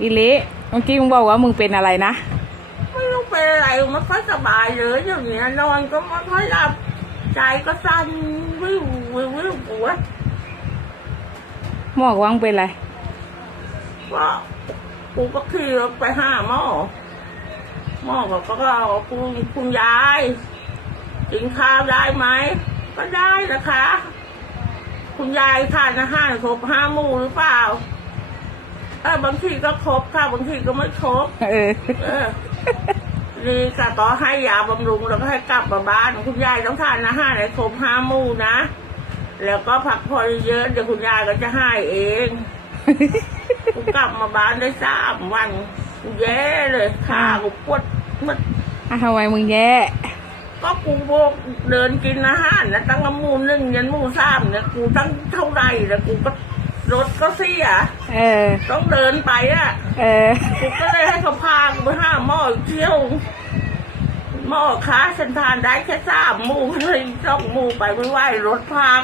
อีเละเมื่อกี้มึงบอกว่ามึงเป็นอะไรนะ ไม่รู้เป็นอะไรไม่ค่อยสบายเลยอย่างเงี้ยนอนก็ไม่ค่อยหลับใจก็สั่นวิววิววิวปวดหมอกว่ามึงเป็นอะไรก็กูก็ขี่รถไปหาหมอหมอบอกก็เอาคุณคุณยายกินข้าวได้ไหมก็ได้นะคะ คุณยายทานอาหารครบห้าหมู่หรือเปล่า เออบางทีก็ครบค่ะบางทีก็ไม่ครบเออเออนี่ค่ะก็ให้ยาบำรุงแล้วก็ให้กลับมาบ้านคุณยายต้องทานอาหารให้ครบห้าหมู่นะ แล้วก็พักผ่อนเยอะเดี๋ยวคุณยายก็จะให้เองกูกลับมาบ้านได้สามวันกูแย่เลยขากูปวดมันอะทำไมมึงแย่ ก็กูโบกเดินกินอาหารนะตั้งแต่หมู่หนึ่งยันหมู่สามเนี่ยกูตั้งเท่าไหร่แล้วกูก็ รถก็เสียเออ ต้องเดินไปอะเออ กูก็เลยให้เขาพากูไปหาหมออีกเที่ยวหมอคะฉันทานได้แค่สามหมูเลยสองหมูไปไม่ไหวรถพัง